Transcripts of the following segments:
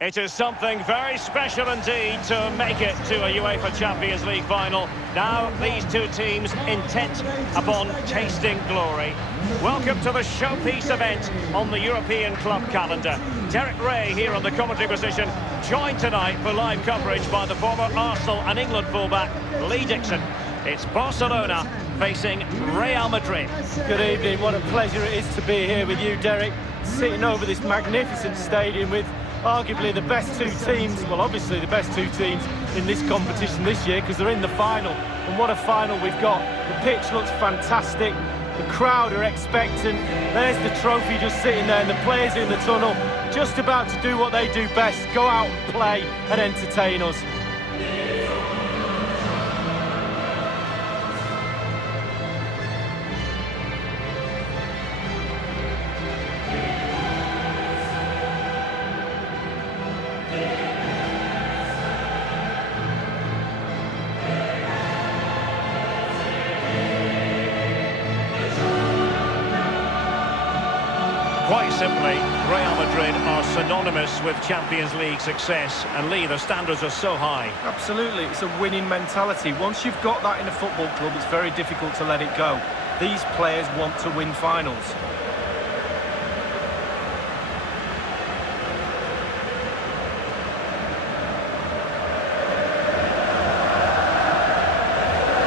It is something very special indeed to make it to a UEFA Champions League final. Now these two teams intent upon tasting glory. Welcome to the showpiece event on the European club calendar. Derek Ray here on the commentary position, joined tonight for live coverage by the former Arsenal and England fullback Lee Dixon. It's Barcelona facing Real Madrid. Good evening, what a pleasure it is to be here with you, Derek, sitting over this magnificent stadium with arguably the best two teams, well obviously the best two teams in this competition this year because they're in the final. And what a final we've got. The pitch looks fantastic, the crowd are expectant, there's the trophy just sitting there and the players in the tunnel just about to do what they do best, go out and play and entertain us. Quite simply, Real Madrid are synonymous with Champions League success, and Lee, the standards are so high. Absolutely, it's a winning mentality. Once you've got that in a football club, it's very difficult to let it go. These players want to win finals.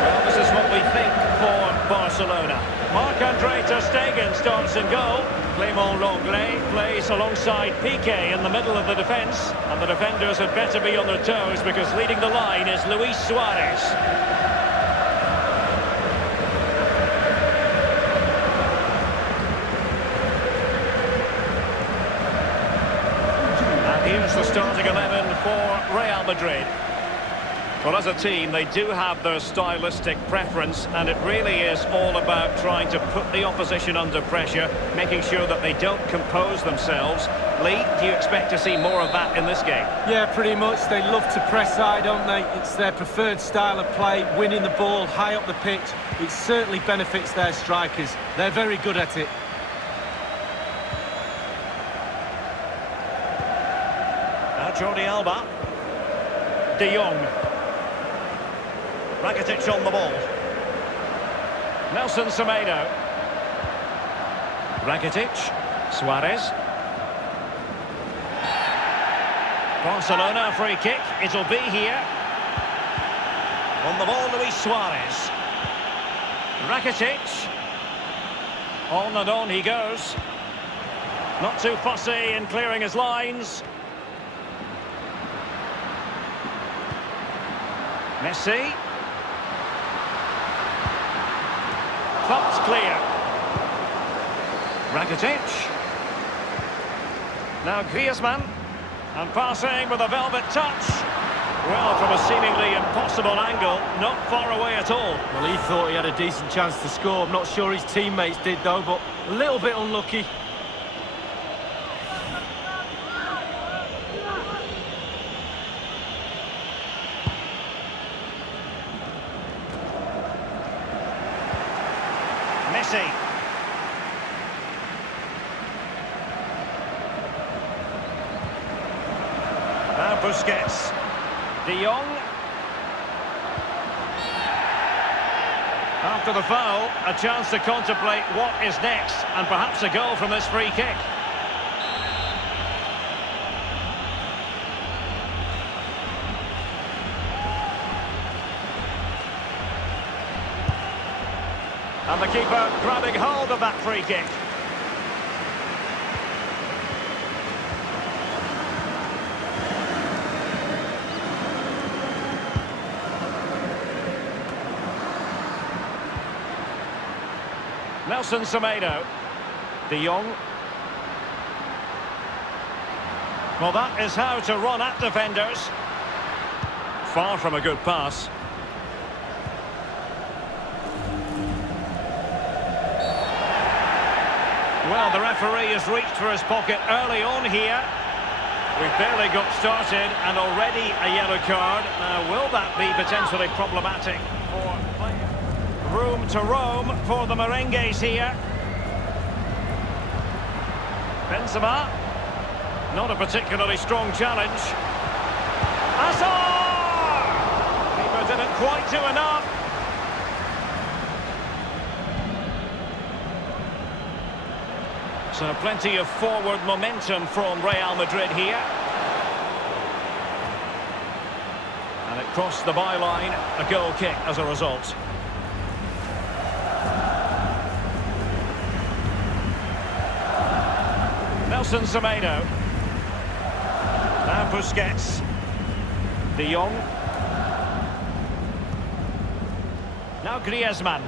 Well, this is what we think for Barcelona. Marc-Andre ter Stegen starts in goal. Clément Lenglet plays alongside Piqué in the middle of the defence. And the defenders had better be on their toes because leading the line is Luis Suarez. And here's the starting 11 for Real Madrid. Well, as a team, they do have their stylistic preference, and it really is all about trying to put the opposition under pressure, making sure that they don't compose themselves. Lee, do you expect to see more of that in this game? Yeah, pretty much. They love to press high, don't they? It's their preferred style of play, winning the ball high up the pitch. It certainly benefits their strikers. They're very good at it. Now Jordi Alba. De Jong. Rakitic on the ball. Nelson Semedo. Rakitic. Suarez. Barcelona free kick. It'll be here. On the ball, Luis Suarez. Rakitic. On and on he goes. Not too fussy in clearing his lines. Messi. Thumped clear. Rakitic. Now Griezmann. And passing with a velvet touch. Well, from a seemingly impossible angle, not far away at all. Well, he thought he had a decent chance to score. I'm not sure his teammates did, though, but a little bit unlucky. Messi. Now Busquets. De Jong. After the foul, a chance to contemplate what is next, and perhaps a goal from this free kick. And the keeper grabbing hold of that free kick. Nelson Semedo. De Jong. Well, that is how to run at defenders. Far from a good pass. Well, the referee has reached for his pocket early on here. We've barely got started and already a yellow card. Now, will that be potentially problematic for room to roam for the merengues here? Benzema. Not a particularly strong challenge. Hazard! Keeper didn't quite do enough. So plenty of forward momentum from Real Madrid here. And it crossed the byline, a goal kick as a result. Nelson Semedo. Now Busquets. De Jong. Now Griezmann.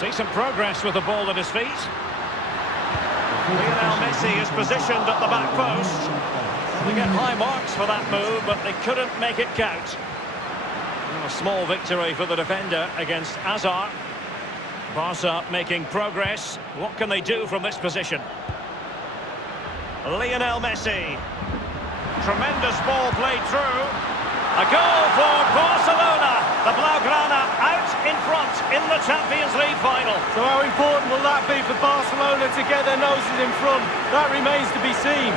Decent progress with the ball at his feet. Lionel Messi is positioned at the back post. They get high marks for that move, but they couldn't make it count. A small victory for the defender against Hazard. Barca making progress. What can they do from this position? Lionel Messi. Tremendous ball played through. A goal for Barcelona. The Blaugrana out in front in the Champions League final. So how important will that be for Barcelona to get their noses in front? That remains to be seen.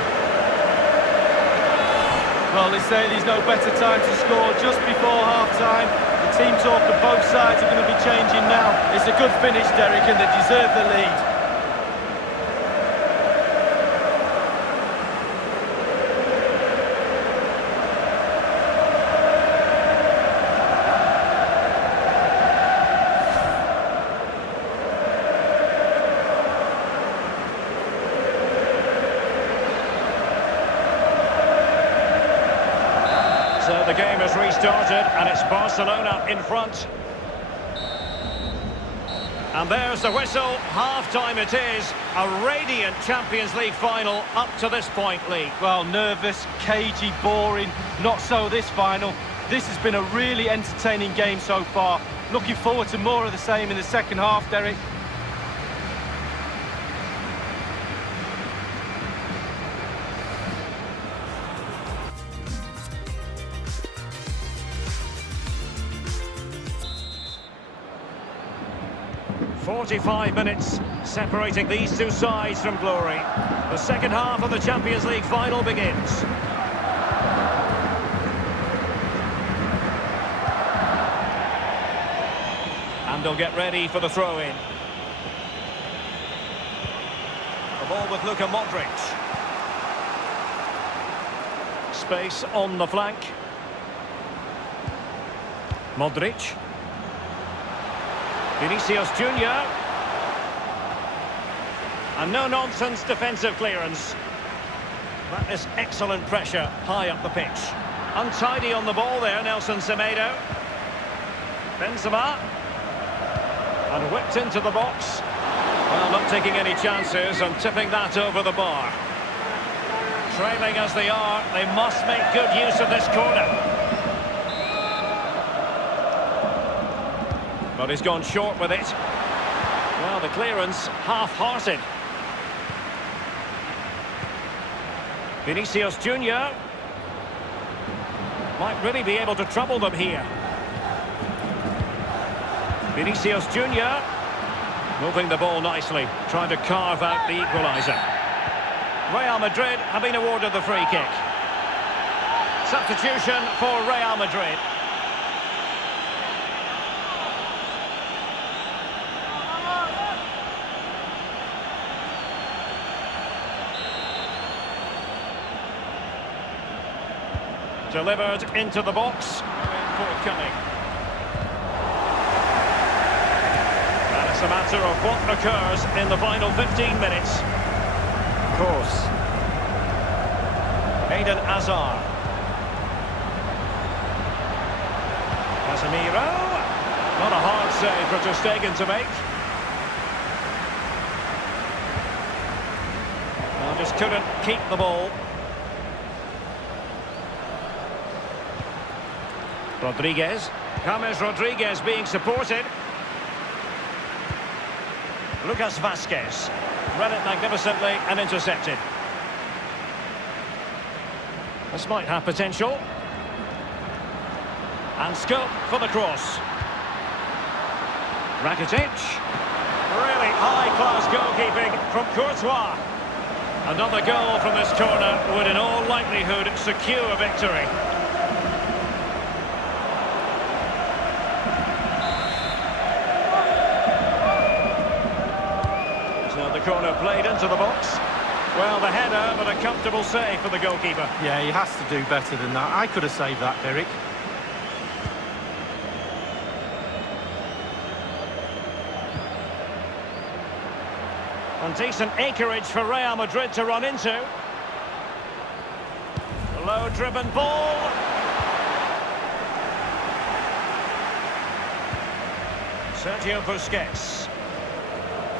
Well, they say there's no better time to score just before half-time. The team talk of both sides are going to be changing now. It's a good finish, Derek, and they deserve the lead. So the game has restarted and it's Barcelona in front. And there's the whistle, half-time it is. A radiant Champions League final up to this point, Lee. Well, nervous, cagey, boring, not so this final. This has been a really entertaining game so far. Looking forward to more of the same in the second half, Derek. "45 minutes separating these two sides from glory. The second half of the Champions League final begins. And they'll get ready for the throw-in. The ball with Luka Modric. Space on the flank. Modric. Vinicius Junior. And no-nonsense defensive clearance. That is excellent pressure high up the pitch. Untidy on the ball there, Nelson Semedo. Benzema. And whipped into the box. Well, not taking any chances and tipping that over the bar. Trailing as they are, they must make good use of this corner. But he's gone short with it. Well, the clearance half-hearted. Vinicius Junior might really be able to trouble them here. Vinicius Junior moving the ball nicely, trying to carve out the equaliser. Real Madrid have been awarded the free kick. Substitution for Real Madrid. Delivered into the box. Forthcoming. And it's a matter of what occurs in the final 15 minutes. Of course. Eden Hazard. Casemiro. Not a hard save for Ter Stegen to make. Well, just couldn't keep the ball. Rodriguez. James Rodriguez being supported. Lucas Vazquez. Read it magnificently and intercepted. This might have potential. And scope for the cross. Rakitic. Really High-class goalkeeping from Courtois. Another goal from this corner would in all likelihood secure a victory. So the corner played into the box. Well, the header, but a comfortable save for the goalkeeper. Yeah, he has to do better than that. I could have saved that, Derek. And decent acreage for Real Madrid to run into. Low-driven ball. Sergio Busquets.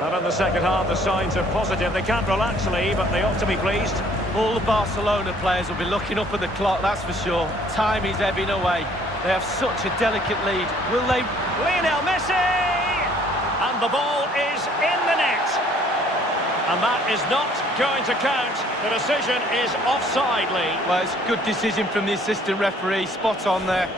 But in the second half, the signs are positive. They can't relax, Lee, but they ought to be pleased. All the Barcelona players will be looking up at the clock, that's for sure. Time is ebbing away. They have such a delicate lead. Will they... Lionel Messi! And the ball is in the net. And that is not going to count. The decision is offside, Lee. Well, it's a good decision from the assistant referee. Spot on there.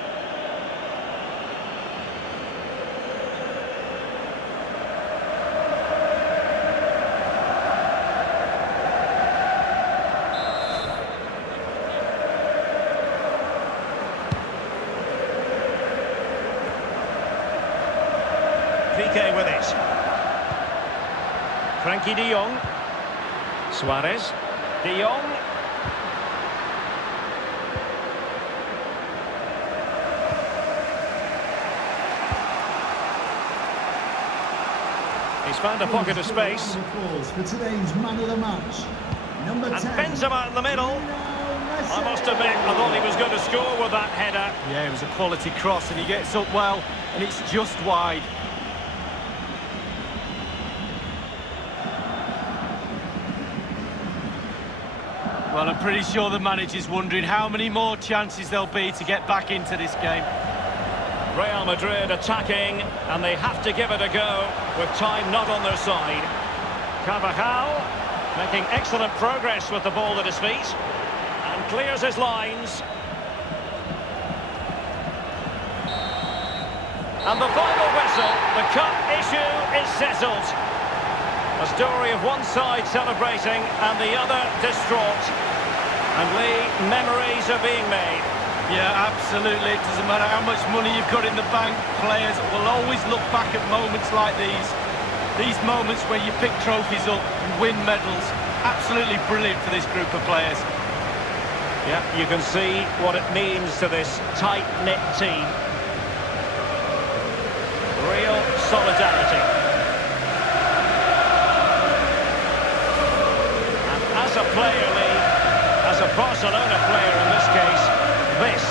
PK with it. Frankie de Jong. Suarez. De Jong. He's found a pocket of space. For today's man of the match, number 10. And Benzema in the middle. I must admit, I thought he was going to score with that header. Yeah, it was a quality cross, and he gets up well, and it's just wide. Well, I'm pretty sure the manager's wondering how many more chances there'll be to get back into this game. Real Madrid attacking, and they have to give it a go with time not on their side. Carvajal making excellent progress with the ball at his feet and clears his lines. And the final whistle, the cup issue is settled. A story of one side celebrating and the other distraught. And Lee, memories are being made. Yeah, absolutely. It doesn't matter how much money you've got in the bank. Players will always look back at moments like these. These moments where you pick trophies up and win medals. Absolutely brilliant for this group of players. Yeah, you can see what it means to this tight-knit team. Real solidarity. And as a player, Lee, as a Barcelona player in this case, this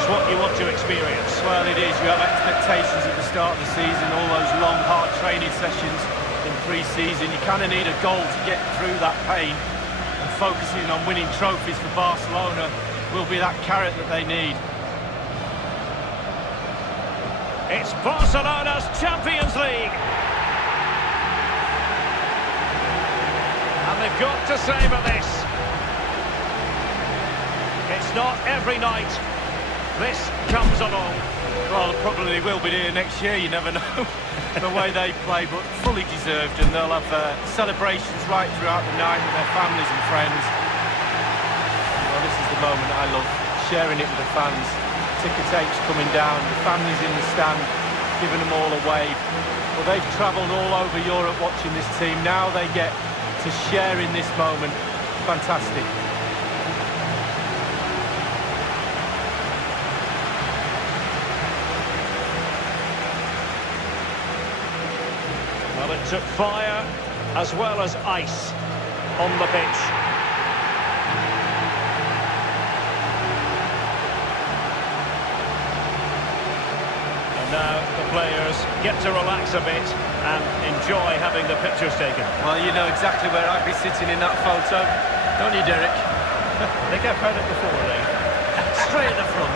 is what you want to experience. Well, it is. You have expectations at the start of the season, all those long, hard training sessions in pre-season. You kind of need a goal to get through that pain. And focusing on winning trophies for Barcelona will be that carrot that they need. It's Barcelona's Champions League. And they've got to savour this. It's not every night this comes along. Well, probably will be here next year, you never know, the way they play, but fully deserved, and they'll have celebrations right throughout the night with their families and friends. Well, this is the moment I love, sharing it with the fans. Ticker tapes coming down, the families in the stand, giving them all a wave. Well, they've travelled all over Europe watching this team. Now they get to share in this moment. Fantastic. Well, it took fire as well as ice on the pitch. And now the players get to relax a bit and enjoy having the pictures taken. Well, you know exactly where I'd be sitting in that photo, don't you, Derek? I think I've heard it before, Lee. Straight at the front.